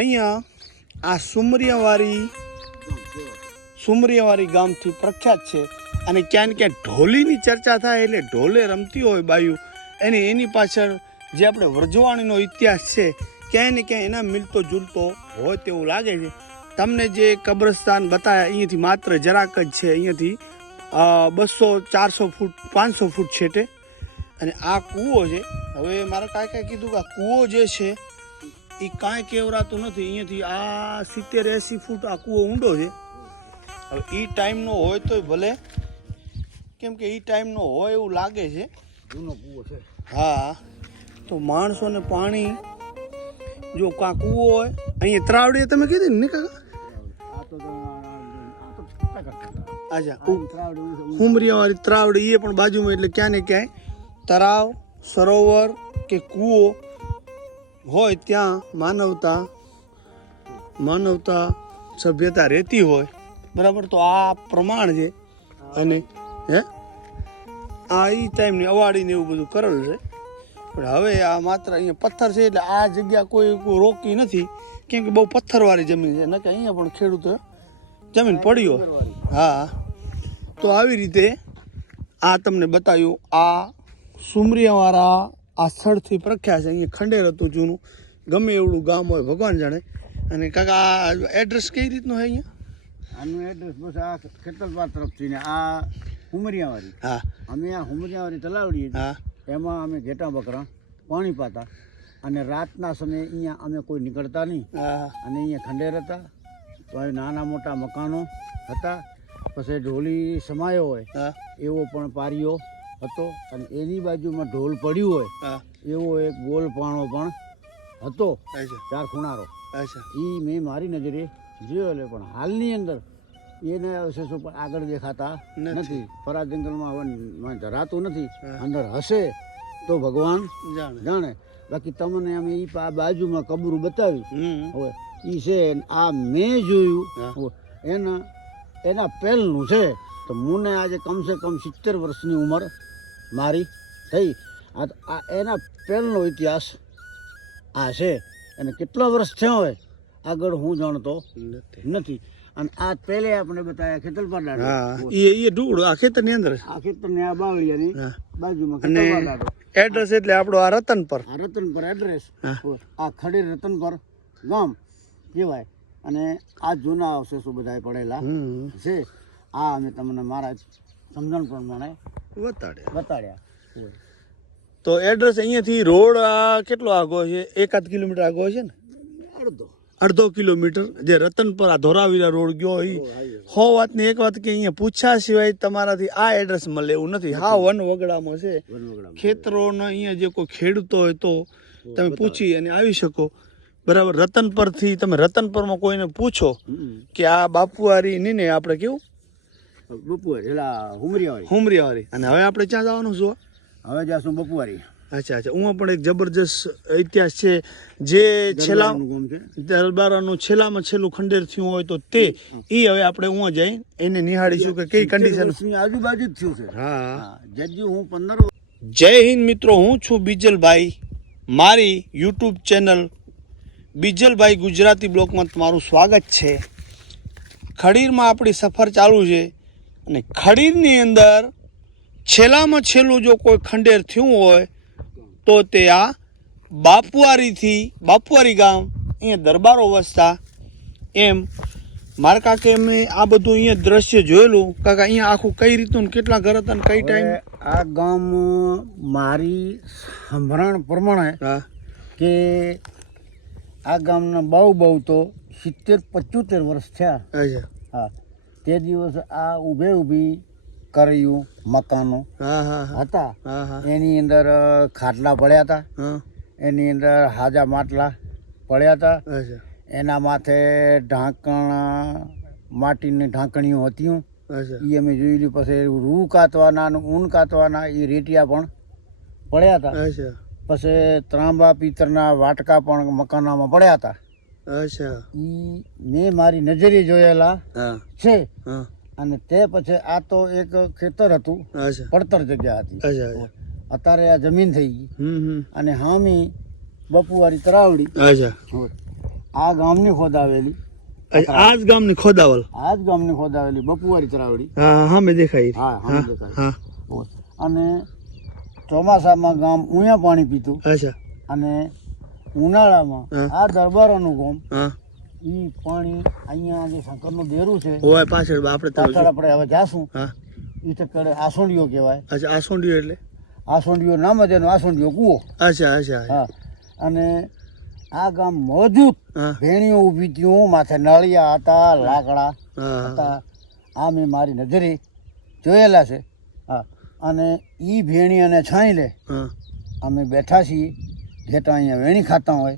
અહીંયા આ સુમરિયાવાળી સુમરિયાવાળી ગામથી પ્રખ્યાત છે અને ક્યાં ક્યાં ઢોલીની ચર્ચા થાય એટલે ઢોલે રમતી હોય બાયું. એની એની પાછળ જે આપણે વ્રજવાણીનો ઇતિહાસ છે, ક્યાંય ને ક્યાંય એના મિલતો જુલતો હોય તેવું લાગે છે. તમને જે કબ્રસ્તાન બતાવ્યા અહીંયાથી માત્ર જરાક જ છે, અહીંયાથી બસો, ચારસો ફૂટ, પાંચસો ફૂટ છેટે. અને આ કૂવો છે, હવે મારા કાંઈ કીધું કે આ કૂવો જે છે એ કાંઈ કેવરાતું નથી. અહીંયાથી આ સિત્તેર એંસી ફૂટ આ કૂવો ઊંડો છે. હવે એ ટાઈમનો હોય તોય ભલે. કેમ કે એ ટાઈમનો હોય એવું લાગે છે. જૂનો કૂવો છે. હા. તો માણસોને પાણી જો કાં કૂવો હોય અહીંયા ત્રાવડી તમે કીધી ને કાકા. અચ્છા હુમરિયાવાળી ત્રાવડી એ પણ બાજુમાં એટલે ક્યાં ને ક્યાંય તળાવ સરોવર કે કૂવો હોય ત્યાં માનવતા માનવતા સભ્યતા રહેતી હોય, બરાબર? તો આ પ્રમાણ છે. અને, હે? આ એ ટાઈમની અવાડીને એવું બધું કરેલું છે. પણ હવે આ માત્ર અહીંયા પથ્થર છે એટલે આ જગ્યા કોઈ રોકી નથી. કેમ કે બહુ પથ્થરવાળી જમીન છે. નકે અહીંયા પણ ખેડૂતો જમીન પડ્યો હા. તો આવી રીતે આ તમને બતાવ્યું. આ સુમરિયાવાળા આ સ્થળથી પ્રખ્યાત છે. અહીંયા ખંડેર હતું જૂનું. ગમે એવડું ગામ હોય ભગવાન જાણે. અને કાકા એડ્રેસ કઈ રીતનું છે અહીંયા? આનું એડ્રેસ બસ આ ખેતલપાર તરફથી ને આ હુમરિયાવાળી હા. અમે આ હુમરિયાવાળી તલાવડી હા. એમાં અમે ઘેટા બકરા પાણી પાતા. અને રાતના સમયે અહીંયા અમે કોઈ નીકળતા નહીં. અને અહીંયા ખંડેર હતા. તો નાના મોટા મકાનો હતા. પછી ઢોલી સમાયો હોય. એવો પણ પારિયો હતો. અને એની બાજુમાં ઢોલ પડ્યું હોય એવો એક ગોલ પાણો પણ હતો ચાર ખૂણારો. એ મેં મારી નજરે જોયો એટલે પણ હાલની અંદર એને અવશેષો પણ આગળ દેખાતા નથી. ફરા જંગલમાં હવે ધરાતું નથી. અંદર હશે તો ભગવાન જાણે. જાણે. બાકી તમને અમે એ બાજુમાં કબરું બતાવ્યું. હવે એ છે આ મેં જોયું. એના એના પહેલનું છે. તો મને આજે કમસે કમ સિત્તેર વર્ષની ઉંમર મારી થઈ. આ એના પહેલનો ઇતિહાસ આ છે. અને કેટલા વર્ષ થયા હોય આગળ હું જાણતો નથી. અને આ પહેલે આપણે બતાવ્યા ખેતલપાર હા એ એ ઢૂળ આ ખેતરની અંદર. આ ખેતરની આ બાવળિયાની બાજુમાં અને એડ્રેસ એટલે આપણો આ રતન પર. આ રતનપર એડ્રેસ આ રતન રતનપર ગામ કહેવાય. અને આ જૂના અવશેષો બધા પડેલા છે. આ અમે તમને મારા સમજણ પ્રમાણે વતાડે બતાડ્યા તો એડ્રેસ અહીંયાથી રોડ આ કેટલો આગો છે? એકાદ કિલોમીટર આગો છે ને? અડધો. અડધો કિલોમીટર. જે રતનપર આ ધોરાવીરા રોડ ગયો એ હો વાતની એક વાત કે અહીંયા પૂછ્યા સિવાય તમારાથી આ એડ્રેસ મળે એવું નથી. હા વન વગડામાં છે. ખેતરોનો અહીંયા જે કોઈ ખેડૂતો હોય તો તમે પૂછી અને આવી શકો. બરાબર રતનપરથી તમે રતનપરમાં કોઈને પૂછો કે આ બાપુઆરી ની ને આપણે કેવું? એટલે હુમરિયાવાળી. અને હવે આપણે ક્યાં જવાનું છું હવે જાશું અચ્છા અચ્છા. હું પણ એક જબરજસ્ત ઇતિહાસ છે. જે છેલ્લા દરબારનું છેલ્લામાં છેલ્લું ખંડેર થયું હોય તો તે એ હવે આપણે હું જઈ એને નિહાળીશું કે કઈ કન્ડિશન આજુબાજુ જ થયું છે. હા. હા. જજી હું પંદર જય હિન્દ મિત્રો હું છું બીજલભાઈ. મારી યુટ્યુબ ચેનલ બીજલભાઈ ગુજરાતી બ્લોકમાં તમારું સ્વાગત છે. ખડીરમાં આપણી સફર ચાલુ છે. અને ખડીરની અંદર છેલ્લામાં છેલ્લું જો કોઈ ખંડેર થયું હોય તો તે આ બાપુઆરીથી બાપુઆરી ગામ અહીંયા દરબારો વસતા. એમ મારા કાકે મેં આ બધું અહીંયા દ્રશ્ય જોયેલું. કાકા અહીંયા આખું કઈ રીતનું કેટલા ઘર હતા કઈ ટાઈમ આ ગામ મારી સંભરણ પ્રમાણે કે આ ગામના બહુ બહુ તો સિત્તેર પચોતેર વર્ષ થયા. હા. તે દિવસ આ ઊભે ઊભી કર્યું મકાનો હા હા હા. હતા. એની અંદર ખાટલા પડ્યા હતા. એની અંદર હાજા માટલા પડ્યા હતા. અચ્છા. એના માથે ઢાંકણ માટીની ઢાંકણીઓ હતી. અચ્છા. એ અમે જોયેલી પછી રૂ કાતવાના ઊન કાતવાના એ રેટિયા પણ પડ્યા હતા. અચ્છા. પછી ત્રાંબા પિત્તરના વાટકા પણ મકાનામાં પડ્યા હતા. અચ્છા. મેં મારી નજરે જોયેલા છે. હા. અને તે પછી આ તો એક ખેતર હતું. અચ્છા. પડતર જગ્યા હતી. અચ્છા અચ્છા. અત્યારે આ જમીન થઈ ગઈ. અને હામી બપુવારી તરાવડી. અચ્છા. આ ગામની ખોદાવેલી. આ જ ગામની ખોદાવલ? આ જ ગામની ખોદાવેલી બપુવારી તરાવડી. હા મેં દેખાય. હા. હા અને ચોમાસામાં ગામ ઉયા પાણી પીતું. અચ્છા. અને ઉનાળામાં આ દરબારોનું ગોમ ઈ પાણી અહીંયા જે શંકરનું દેરું છે હોય પાછળ આપણે પાછળ આપણે હવે જાશું. હા. ઈ તો કડે આસોંડિયો કહેવાય. અચ્છા આસોંડિયો એટલે? આસોંડિયો નામ જ એનો આસોંડિયો કૂવો. અચ્છા અચ્છા હા. અને આ ગામ મોજૂદ ભેણીઓ ઊભી થયું માથે નળિયા હતા લાકડા હતા. આ મેં મારી નજરે જોયેલા છે. હા. અને ઈ ભેણી અને છાંય લે હા. અમે બેઠા છીએ. ઘેટા અહીંયા વેણી ખાતા હોય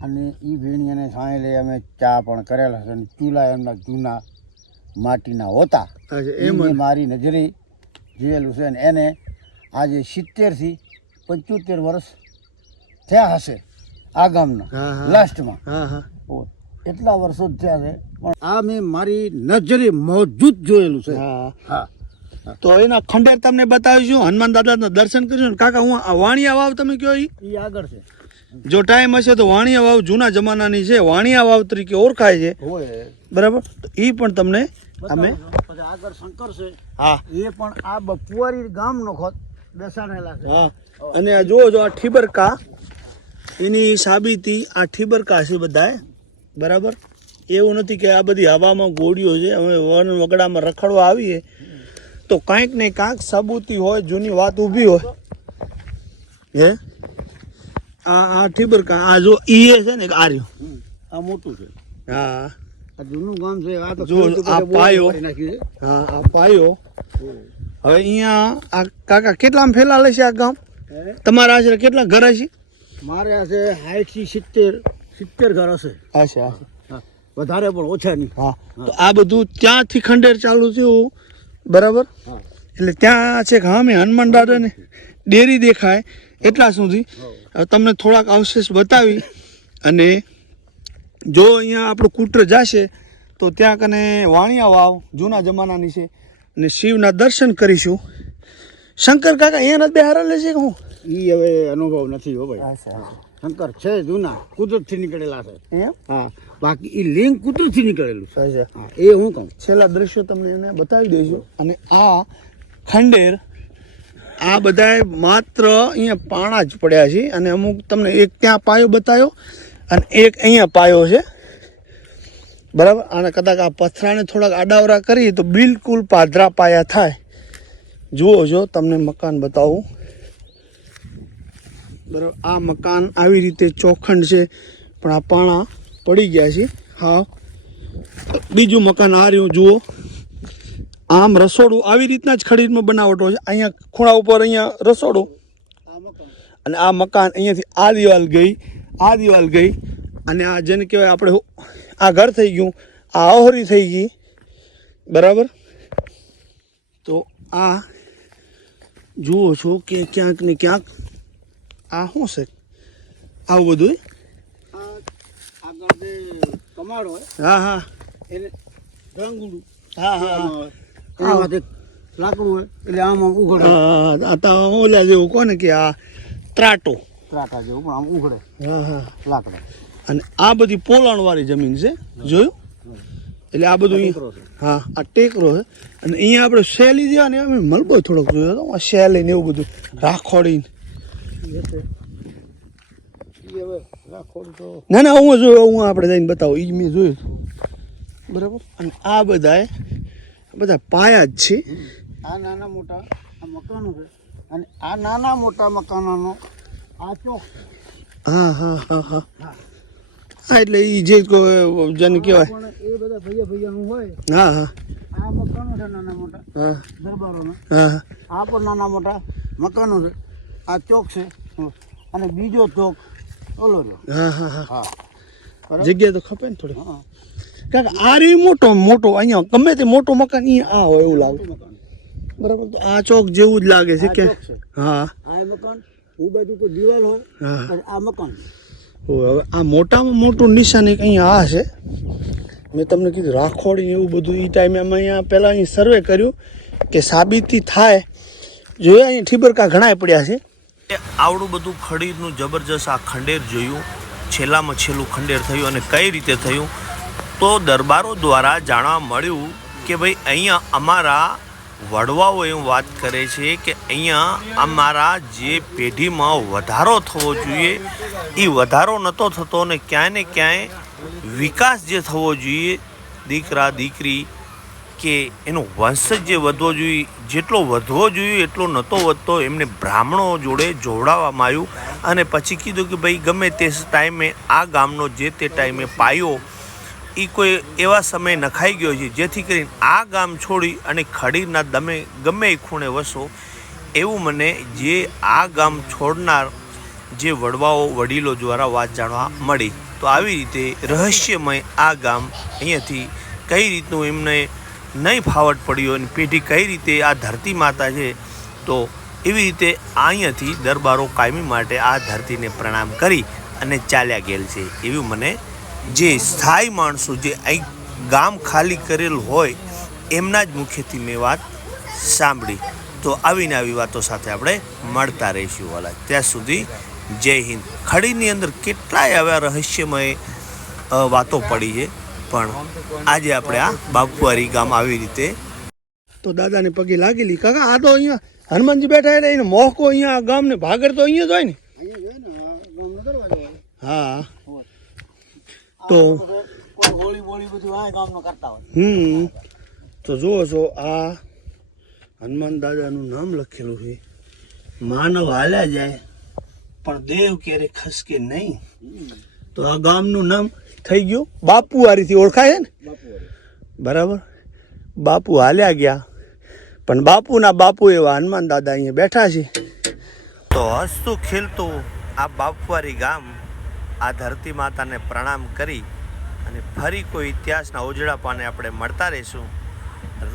અને એ વેણી અને છાંય લઈ અમે ચા પણ કરેલા છે અને ચૂલા એમના જૂના માટીના હોતા. અચ્છા ઈ એમ મેં જ. મારી નજરે જોયેલું છે અને એને આજે સિત્તેરથી પંચોતેર વર્ષ થયા હશે આ ગામના હા હા. લાસ્ટમાં. હા હા. ઓ, એટલા વર્ષો જ થયા છે પણ આ મેં મારી નજરે મોજૂદ જોયેલું છે. હા. હા. તો એના ખંડેર તમને બતાવીશું હનુમાન દાદાના દર્શન કરીશું કાકા હું વાણિયા વાવ તમે કહો એ આગળ છે. જો ટાઈમ હશે તો વાણિયા વાવ જૂના જમાનાની છે વાણિયા વાવ તરીકે ઓળખાય છે. બરાબર? એ પણ તમને અમે આગળ શંકર છે. હા. એ પણ આ બપુવારી ગામનો ખોત બેસાડેલા છે. હા. અને આ જુઓ જો આ ઠીબરકા. એની સાબિતી આ ઠીબરકા છે બધાય. બરાબર? એવું નથી કે આ બધી હવામાં ગોળીઓ છે. અમે વન વગડામાં રખડવા આવીએ. તો કાંઈક ને કાંઈક સાબુતી હોય જૂની વાત ઊભી હોય. હે? આ આ ઠીબરકા આ જો ઈ એ છે ને આ આર્યો આ મોટું છે. હા. આ જૂનું ગામ છે આ તો જો, આ પાયો. હા આ પાયો. હવે અહીંયા આ કાકા કેટલામાં ફેલાલે છે આ ગામ? તમારા આશરે કેટલા ઘર છે મારે આ છે સાઠથી સિત્તેર સિત્તેર ઘર હશે. અચ્છા હા. વધારે પણ ઓછા નહીં. હા. તો આ બધું ત્યાંથી ખંડેર ચાલુ થયું? બરાબર? એટલે ત્યાં છે કે હા મેં હનુમાન દાદાને ડેરી દેખાય એટલા સુધી. હવે તમને થોડાક અવશેષ બતાવી. અને જો અહીંયા આપણું કૂટર જશે તો ત્યાં કને વાણિયા વાવ જૂના જમાનાની છે. અને શિવના દર્શન કરીશું. શંકર કાકા અહીંયા હારા લે છે કે હું? એ હવે અનુભવ નથી હો ભાઈ. શંકર છે જૂના કુદરતથી નીકળેલા છે. હા બાકી એ લિંગ કુદરતથી નીકળેલું છે. હા એ હું કહું. છેલ્લા દ્રશ્યો તમને એને બતાવી દઈશું અને આ ખંડેર આ બધાય માત્ર અહીંયા પાણા જ પડ્યા છે. અને અમુક તમને એક ત્યાં પાયો બતાવ્યો અને એક અહીંયા પાયો છે. બરાબર? અને કદાચ આ પથરાને થોડાક આડાવરા કરીએ તો બિલકુલ પાધરા પાયા થાય. જુઓ જો તમને મકાન બતાવું. બરાબર? આ મકાન આવી રીતે ચોખંડ છે, પણ આ પાણા પડી ગયા છે. હા. બીજું મકાન આ રહ્યું, જુઓ. આમ રસોડું આવી રીતના જ ખડીરમાં બનાવટો છે. અહીંયા ખૂણા ઉપર અહીંયા રસોડું. અને આ મકાન અહીંયાથી આ દિવાલ ગઈ, આ દિવાલ ગઈ. અને આ જેને કહેવાય આપણે આ ઘર થઈ ગયું, આ અહોરી થઈ ગઈ. બરાબર? તો આ જુઓ છો કે ક્યાંક ને ક્યાંક આ શું છે? આવું બધું આગળ જે કમાડ હોય હા હા. એને રંગુડું હા હા લાકડું હોય એટલે આમાં ઉઘડે. હા આ તો ઓલા જેવું કોને કે આ ત્રાટો. ત્રાટા જેવું પણ આમ ઉઘડે. હા હા. લાકડા. અને આ બધી પોલાણવાળી જમીન છે જોયું? એટલે આ બધું હા આ ટેકરો છે. અને અહીંયા આપણે શેલી જેવા ને અમે મલબો થોડોક જોયો હતો શેલી ને એવું બધું રાખોડી ને. ના ના હું જોયું હું આપણે જઈને બતાવું. એ મેં જોયું હતું. બરાબર? અને આ બધા બધા પાયા જ છે. આ નાના મોટા આ મકાનો છે. અને આ નાના મોટા મકાનોનો આ ચોક હા હા હા હા. હા. એટલે એ જે જેને કહેવાય. એ બધા ભૈયા ભૈયાનું હોય. હા હા. આ મકાનો છે નાના મોટા. હા. દરબારોના. હા હા. આ પણ નાના મોટા મકાનો છે. આ ચોક છે. અને બીજો ચોક ઓલો રહ્યો હા હા. હા. હા જગ્યા તો ખપે ને થોડી હા. કારણ કે આ રે મોટો મોટો અહીંયા ગમે તે મોટો મકાન અહીંયા આ હોય એવું લાગે. બરાબર? તો આ ચોક જેવું જ લાગે છે કે? હા. આ મકાન હું બાજુ કોઈ દિવાલ હોય આ મકાન હવે આ મોટામાં મોટું નિશાન એક અહીંયા આ છે. મેં તમને કીધું રાખોડી એવું બધું એ ટાઈમે અમે અહીંયા પહેલાં અહીં સર્વે કર્યું કે સાબિતી થાય. જોયા અહીંયા ઠીબરકા ઘણાય પડ્યા છે. આવડું બધું ખડીરનું જબરજસ્ત આ ખંડેર જોયું, છેલ્લામાં છેલ્લું ખંડેર થયું અને કઈ રીતે થયું? તો દરબારો દ્વારા જાણવા મળ્યું કે ભાઈ, અહીંયા અમારા વડવાઓ એમ વાત કરે છે કે અહીંયા અમારા જે પેઢીમાં વધારો થવો જોઈએ એ વધારો નહોતો થતો અને ક્યાંય ને ક્યાંય વિકાસ જે થવો જોઈએ, દીકરા, દીકરી, કે એનો વંશજ જે વધવો જોઈએ જેટલો વધવો જોઈએ, એટલો નહોતો વધતો, એમને બ્રાહ્મણો જોડે જોડાવવામાં આવ્યું અને પછી કીધું કે ભાઈ, ગમે તે ટાઈમે આ ગામનો જે તે ટાઈમે પાયો એ કોઈ એવા સમયે નખાઈ ગયો છે, જેથી કરીને આ ગામ છોડી અને ખડીરના દમે ગમે એ ખૂણે વસો, એવું મને જે આ ગામ છોડનાર જે વડવાઓ, વડીલો દ્વારા વાત જાણવા મળી. તો આવી રીતે રહસ્યમય આ ગામ અહીંયાથી કઈ રીતનું એમને નહીં ફાવટ પડ્યો અને પેઢી કઈ રીતે આ ધરતી માતા છે, તો એવી રીતે અહીંયાથી દરબારો કાયમી માટે આ ધરતીને પ્રણામ કરી અને ચાલ્યા ગયેલ છે. એવું મને જે સ્થાયી માણસો જે અહીં ગામ ખાલી કરેલ હોય, એમના જ મુખેથી મેં વાત સાંભળી. તો આવીને આવી વાતો સાથે આપણે મળતા રહીશું વાલા ત્યાં સુધી જય હિન્દ. ખડીની અંદર કેટલાય આવા રહસ્યમય વાતો પડી છે. પણ આજે આપણે આ બાપુવારી ગામ આવી રીતે તો દાદાને પગે લાગેલી. કાકા, આ તો અહીંયા હનુમાનજી બેઠા એટલે એને મોહકો અહીંયા ગામને ભાગર તો અહીંયા જ હોય ને? હા. તો હમ, તો જુઓ છો, આ હનુમાન દાદાનું નામ લખેલું છે. માનવ હાલ્યા જાય, પણ દેવ ક્યારે ખસકે નહીં. તો આ ગામનું નામ થઈ ગયું બાપુવારીથી ઓળખાય ને? બરાબર. બાપુ હાલ્યા ગયા. પણ બાપુના બાપુ એવા હનુમાન દાદા અહીંયા બેઠા છે. તો હસતું ખીલતું આ બાપુવારી ગામ આ ધરતી માતાને પ્રણામ કરી અને ફરી કોઈ ઇતિહાસના ઉજળા પાને આપણે મળતા રહીશું.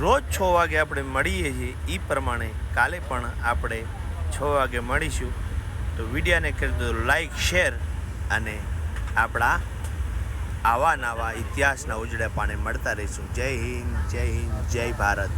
રોજ છ વાગે આપણે મળીએ છીએ. એ પ્રમાણે કાલે પણ આપણે છ વાગે મળીશું. તો વિડીયાને કરી દો લાઈક શેર અને આપણા આવા નવા ઇતિહાસના ઉજળે પાને મળતા રહીશું. જય હિન્દ જય હિન્દ જય ભારત.